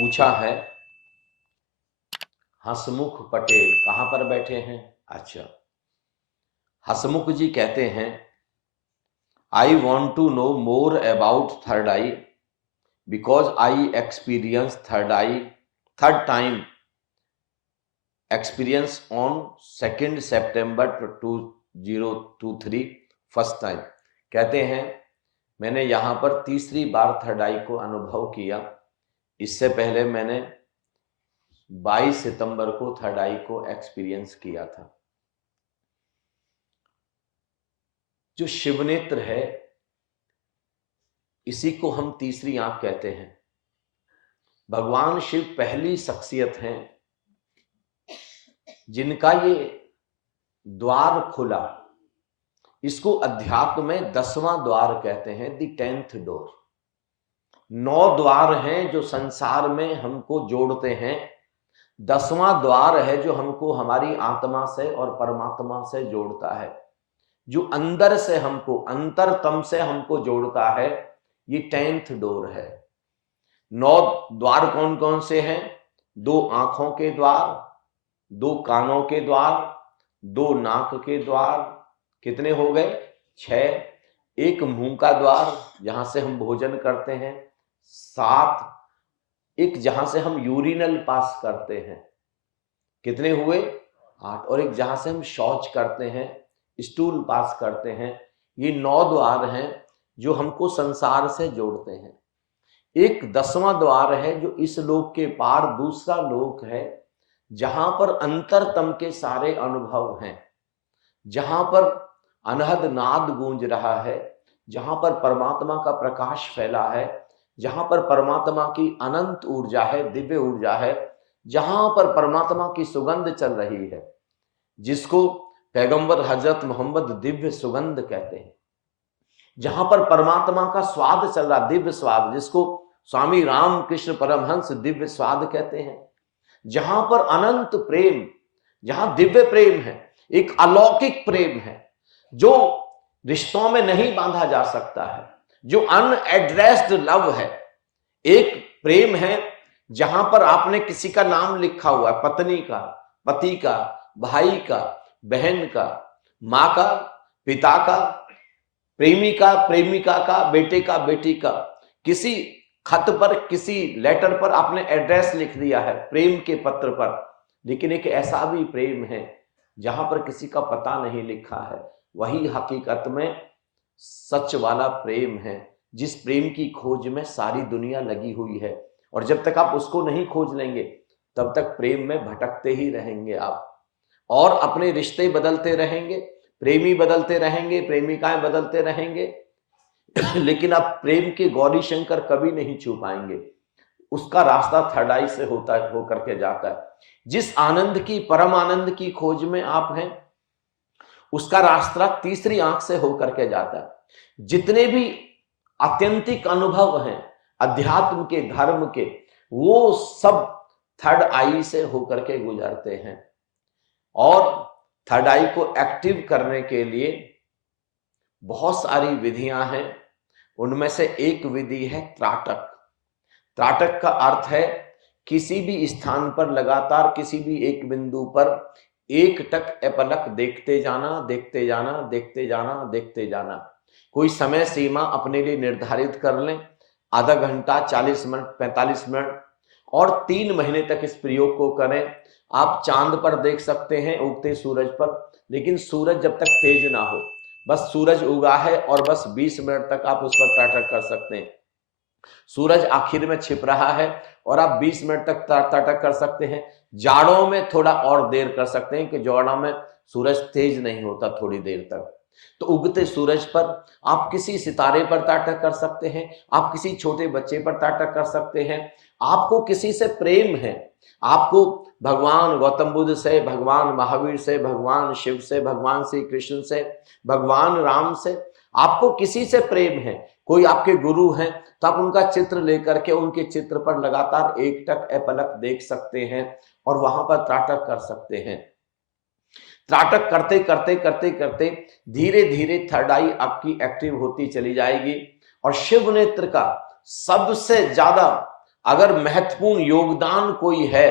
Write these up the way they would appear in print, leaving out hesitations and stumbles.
पूछा है हसमुख पटेल, कहां पर बैठे हैं? अच्छा, हसमुख जी कहते हैं I want to know more about third eye because I experience third time experience on 2 September 2023 first time. कहते हैं मैंने यहां पर तीसरी बार थर्ड आई को अनुभव किया। इससे पहले मैंने 22 सितंबर को थर्ड आई को एक्सपीरियंस किया था। जो शिवनेत्र है इसी को हम तीसरी आंख कहते हैं। भगवान शिव पहली शख्सियत हैं जिनका ये द्वार खुला। इसको अध्यात्म में 10वां द्वार कहते हैं, द 10th डोर। 9 द्वार हैं जो संसार में हमको जोड़ते हैं, 10वां द्वार है जो हमको हमारी आत्मा से और परमात्मा से जोड़ता है, जो अंदर से हमको अंतरतम से हमको जोड़ता है, ये 10th डोर है। 9 द्वार कौन कौन से हैं? 2 आंखों के द्वार, 2 कानों के द्वार, 2 नाक के द्वार, कितने हो गए? 6। एक मुंह का द्वार जहां से हम भोजन करते हैं, 7। एक जहां से हम यूरिनल पास करते हैं, कितने हुए? 8। और एक जहां से हम शौच करते हैं, स्टूल पास करते हैं। ये 9 द्वार हैं जो हमको संसार से जोड़ते हैं। एक 10वां द्वार है जो इस लोक के पार दूसरा लोक है, जहां पर अंतरतम के सारे अनुभव हैं, जहां पर अनहद नाद गूंज रहा है, जहां पर परमात्मा का प्रकाश फैला है, जहां पर परमात्मा की अनंत ऊर्जा है, दिव्य ऊर्जा है, जहां पर परमात्मा की सुगंध चल रही है, जिसको पैगंबर हजरत मोहम्मद दिव्य सुगंध कहते हैं। जहां पर परमात्मा का स्वाद चल रहा, दिव्य स्वाद, जिसको स्वामी रामकृष्ण परमहंस दिव्य स्वाद कहते हैं। जहां पर अनंत प्रेम, जहां दिव्य प्रेम है, एक अलौकिक प्रेम है जो रिश्तों में नहीं बांधा जा सकता है, जो अनएड्रेस्ड लव है। एक प्रेम है जहां पर आपने किसी का नाम लिखा हुआ है, पत्नी का, पति का, भाई का, बहन का, मां का, पिता का, प्रेमिका प्रेमिका का, बेटे का, बेटी का। किसी खत पर, किसी लेटर पर आपने एड्रेस लिख दिया है, प्रेम के पत्र पर। लेकिन एक ऐसा भी प्रेम है जहां पर किसी का पता नहीं लिखा है, वही हकीकत में सच वाला प्रेम है, जिस प्रेम की खोज में सारी दुनिया लगी हुई है। और जब तक आप उसको नहीं खोज लेंगे तब तक प्रेम में भटकते ही रहेंगे आप, और अपने रिश्ते बदलते रहेंगे, प्रेमी बदलते रहेंगे, प्रेमिकाएं बदलते रहेंगे, लेकिन आप प्रेम के गौरी शंकर कभी नहीं छू पाएंगे। उसका रास्ता थर्ड आई से होकर के जाता है। जिस आनंद की, परम आनंद की खोज में आप हैं, उसका रास्ता तीसरी आंख से होकर के जाता है। जितने भी आत्यंतिक अनुभव हैं अध्यात्म के, धर्म के, वो सब थर्ड आई से होकर के गुजरते हैं। और थर्ड आई को एक्टिव करने के लिए बहुत सारी विधियां हैं। उनमें से एक विधि है त्राटक। त्राटक का अर्थ है किसी भी स्थान पर लगातार किसी भी एक बिंदु पर एक टक अपलक देखते जाना, देखते जाना, देखते जाना, देखते जाना। कोई समय सीमा अपने लिए निर्धारित कर लें, आधा घंटा, 40 मिनट, 45 मिनट, और 3 महीने तक इस प्रयोग को करें। आप चांद पर देख सकते हैं, उगते सूरज पर, लेकिन सूरज जब तक तेज ना हो, बस सूरज उगा है और बस 20 मिनट तक आप उस पर त्राटक कर सकते हैं। सूरज आखिर में छिप रहा है और आप 20 मिनट तक त्राटक कर सकते हैं। जाड़ों में थोड़ा और देर कर सकते हैं कि जाड़ों में सूरज तेज नहीं होता थोड़ी देर तक। तो उगते सूरज पर आप किसी सितारे पर त्राटक कर सकते हैं, आप किसी छोटे बच्चे पर त्राटक कर सकते हैं। आपको किसी से प्रेम है, आपको भगवान गौतम बुद्ध से, भगवान महावीर से, भगवान शिव से, भगवान श्री कृष्ण से, भगवान राम से, आपको किसी से प्रेम है, कोई आपके गुरु हैं, तो आप उनका चित्र लेकर के उनके चित्र पर लगातार एक टक अपलक देख सकते हैं और वहां पर त्राटक कर सकते हैं। त्राटक करते करते करते करते धीरे धीरे थर्ड आई आपकी एक्टिव होती चली जाएगी। और शिव नेत्र का सबसे ज्यादा अगर महत्वपूर्ण योगदान कोई है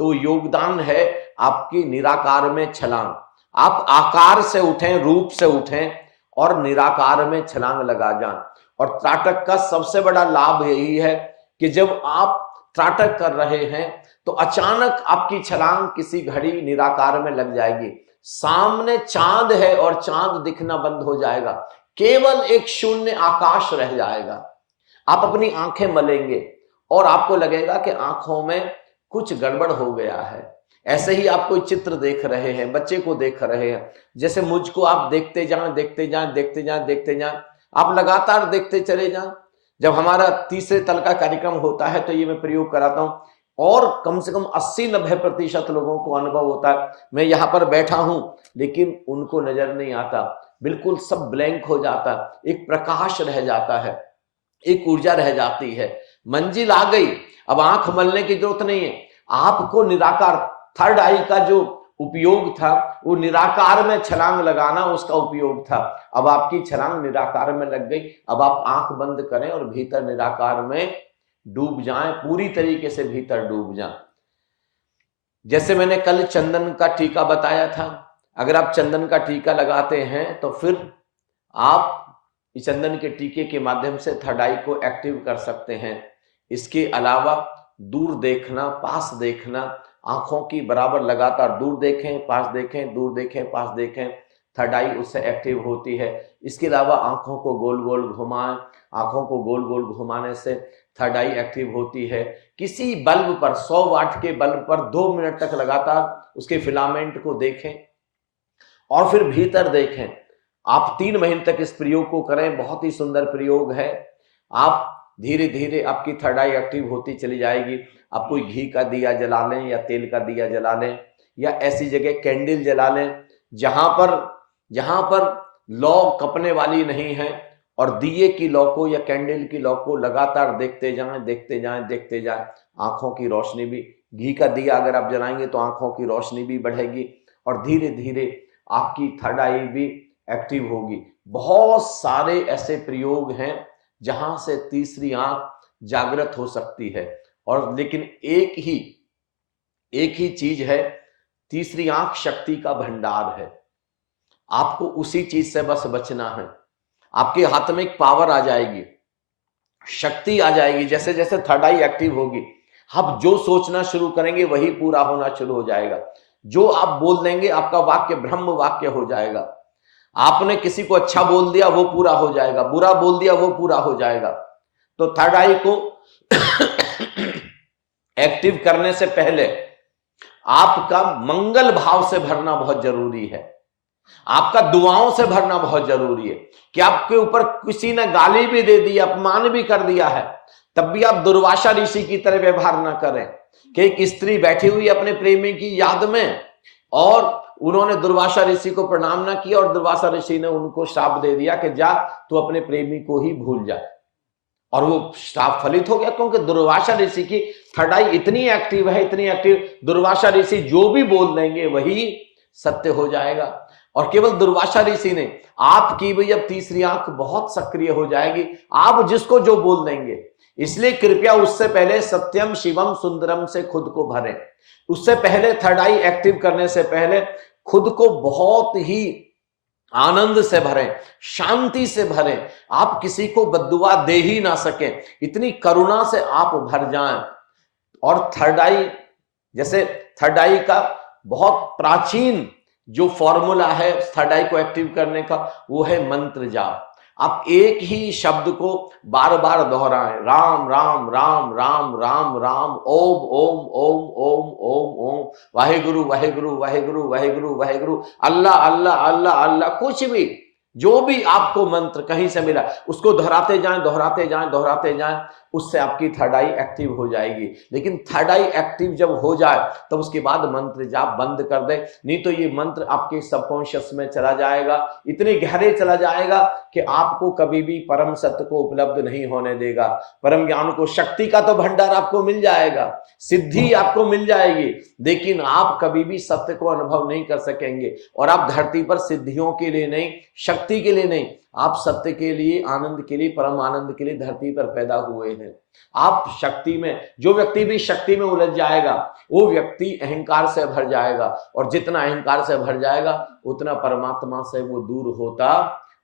तो योगदान है आपकी निराकार में छलांग। आप आकार से उठें, रूप से उठें और निराकार में छलांग लगा जाएं। और त्राटक का सबसे बड़ा लाभ यही है कि जब आप त्राटक कर रहे हैं तो अचानक आपकी छलांग किसी घड़ी निराकार में लग जाएगी, सामने चांद है और चांद दिखना बंद हो जाएगा, केवल एक शून्य आकाश रह जाएगा। आप अपनी आंखें मलेंगे और आपको लगेगा कि आंखों में कुछ गड़बड़ हो गया है। ऐसे ही आप कोई चित्र देख रहे हैं, बच्चे को देख रहे हैं, जैसे मुझको आप देखते जाएं, देखते जाएं, देखते जाएं, देखते जाएं, आप लगातार देखते चले जाएं। जब हमारा तीसरे तल का कार्यक्रम होता है तो ये मैं प्रयोग कराता हूं और कम से कम 80-90% लोगों को अनुभव होता है, मैं यहां पर बैठा हूं लेकिन उनको नजर नहीं आता, बिल्कुल सब ब्लैंक हो जाता है, एक प्रकाश रह जाता है, एक ऊर्जा रह जाती है, मंजिल आ गई, अब आंख मलने की जरूरत नहीं है। आपको निराकार, थर्ड आई का जो उपयोग था वो निराकार में छलांग लगाना उसका उपयोग था। अब आपकी छलांग निराकार में लग गई, अब आप आंख बंद करें और भीतर निराकार में डूब जाएं, पूरी तरीके से भीतर डूब जाएं। जैसे मैंने कल चंदन का टीका बताया था, अगर आप चंदन का टीका लगाते हैं तो फिर आप इस चंदन के टीके के माध्यम से थर्ड आई को एक्टिव कर सकते हैं। इसके अलावा दूर देखना, पास देखना, आंखों की बराबर लगातार दूर देखें, पास देखें, दूर देखें, पास देखें, थर्ड आई उससे एक्टिव होती है। इसके अलावा आंखों को गोल गोल घुमाएं, आंखों को गोल गोल घुमाने से थर्ड आई एक्टिव होती है। किसी बल्ब पर, 100 वाट के बल्ब पर 2 मिनट तक लगातार उसके फिलामेंट को देखें और फिर भीतर देखें। आप 3 महीने तक इस प्रयोग को करें, बहुत ही सुंदर प्रयोग है। आप धीरे धीरे आपकी थर्ड आई एक्टिव होती चली जाएगी। आप कोई घी का दिया जला लें या तेल का दिया जला लें या ऐसी जगह कैंडल जला लें जहां पर लौ कपने वाली नहीं है, और दिए की लौ को या कैंडल की लौ को लगातार देखते जाएं, देखते जाएं, देखते जाएं। आंखों की रोशनी भी, घी का दिया अगर आप जलाएंगे तो आंखों की रोशनी भी बढ़ेगी और धीरे धीरे आपकी थर्ड आई भी एक्टिव होगी। बहुत सारे ऐसे प्रयोग हैं जहां से तीसरी आंख जागृत हो सकती है। और लेकिन एक ही चीज है, तीसरी आंख शक्ति का भंडार है। आपको उसी चीज से बस बचना है। आपके हाथ में एक पावर आ जाएगी, शक्ति आ जाएगी। जैसे जैसे थर्ड आई एक्टिव होगी, आप जो सोचना शुरू करेंगे वही पूरा होना शुरू हो जाएगा। जो आप बोल देंगे आपका वाक्य ब्रह्म वाक्य हो जाएगा। आपने किसी को अच्छा बोल दिया वो पूरा हो जाएगा, बुरा बोल दिया वो पूरा हो जाएगा। तो थर्ड आई को एक्टिव करने से पहले आपका मंगल भाव से भरना बहुत जरूरी है, आपका दुआओं से भरना बहुत जरूरी है। कि आपके ऊपर किसी ने गाली भी दे दी, अपमान भी कर दिया है, तब भी आप दुर्वासा ऋषि की तरह व्यवहार ना करें कि एक स्त्री बैठी हुई अपने प्रेमी की याद में और उन्होंने दुर्वासा ऋषि को प्रणाम ना किया और दुर्वासा ऋषि ने उनको श्राप दे दिया कि जा तू अपने प्रेमी को ही भूल जा, और वो श्राप फलित हो गया। क्योंकि दुर्वासा ऋषि की थर्ड आई इतनी एक्टिव है, इतनी एक्टिव, दुर्वासा ऋषि जो भी बोल देंगे वही सत्य हो जाएगा। और केवल दुर्वासा ऋषि ने, आपकी भी अब तीसरी आंख बहुत सक्रिय हो जाएगी, आप जिसको जो बोल देंगे। इसलिए कृपया उससे पहले सत्यम शिवम सुंदरम से खुद को भरें। उससे पहले थर्ड आई एक्टिव करने से पहले खुद को बहुत ही आनंद से भरें, शांति से भरें। आप किसी को बद्दुआ दे ही ना सकें, इतनी करुणा से आप भर जाएं। और थर्ड आई, जैसे थर्ड आई का बहुत प्राचीन जो फॉर्मूला है थर्ड आई को एक्टिव करने का, वो है मंत्र जाप। आप एक ही शब्द को बार बार दोहराएं, राम राम राम राम राम राम, ओम ओम ओम ओम ओम ओम, वाहेगुरु वाहेगुरु वाहेगुरु वाहेगुरु वाहेगुरु, अल्लाह अल्लाह अल्लाह अल्लाह, कुछ भी जो भी आपको मंत्र कहीं से मिला उसको दोहराते जाएं, दोहराते जाएं, दोहराते जाएं। उससे आपकी थर्ड आई एक्टिव हो जाएगी। लेकिन थर्ड आई एक्टिव जब हो जाए तब उसके बाद मंत्र जाप बंद कर दे, नहीं तो ये मंत्र आपके सबकॉन्शियस में चला जाएगा, इतने गहरे चला जाएगा कि आपको कभी भी परम सत्य को उपलब्ध नहीं होने देगा। परम ज्ञान को, शक्ति का तो भंडार आपको मिल जाएगा, सिद्धि आपको मिल जाएगी, लेकिन आप कभी भी सत्य को अनुभव नहीं कर सकेंगे। और आप धरती पर सिद्धियों के लिए नहीं, शक्ति के लिए नहीं, आप सत्य के लिए, आनंद के लिए, परम आनंद के लिए धरती पर पैदा हुए हैं। आप शक्ति में, जो व्यक्ति भी शक्ति में उलझ जाएगा वो व्यक्ति अहंकार से भर जाएगा, और जितना अहंकार से भर जाएगा उतना परमात्मा से वो दूर होता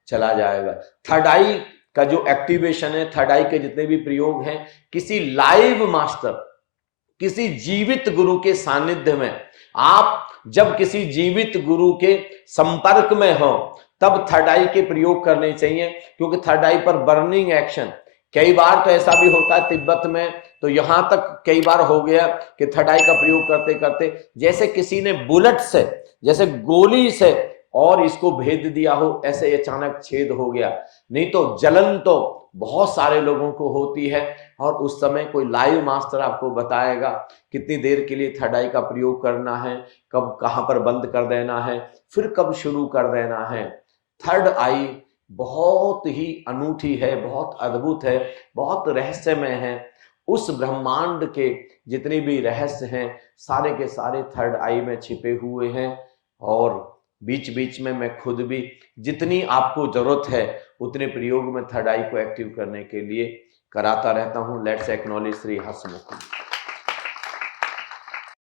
चला जाएगा। थर्ड आई का जो एक्टिवेशन है, थर्ड आई के जितने भी प्रयोग हैं, किसी लाइव मास्टर, किसी जीवित गुरु के सानिध्य में, आप जब किसी जीवित गुरु के संपर्क में हो तब थर्ड आई के प्रयोग करने चाहिए, क्योंकि थर्ड आई पर बर्निंग एक्शन, कई बार तो ऐसा भी होता है तिब्बत में, तो यहां तक कई बार हो गया कि थर्ड आई का प्रयोग करते करते जैसे किसी ने बुलेट से, जैसे गोली से और इसको भेद दिया हो, ऐसे अचानक छेद हो गया। नहीं तो जलन तो बहुत सारे लोगों को होती है, और उस समय कोई लाइव मास्टर आपको बताएगा कितनी देर के लिए थर्ड आई का प्रयोग करना है, कब कहां पर बंद कर देना है, फिर कब शुरू कर देना है। थर्ड आई बहुत ही अनूठी है, बहुत अद्भुत है, बहुत रहस्यमय है। उस ब्रह्मांड के जितने भी रहस्य हैं सारे के सारे थर्ड आई में छिपे हुए हैं, और बीच बीच में मैं खुद भी जितनी आपको जरूरत है उतने प्रयोग में थर्ड आई को एक्टिव करने के लिए कराता रहता हूं। Let's acknowledge Shri Hasmukh.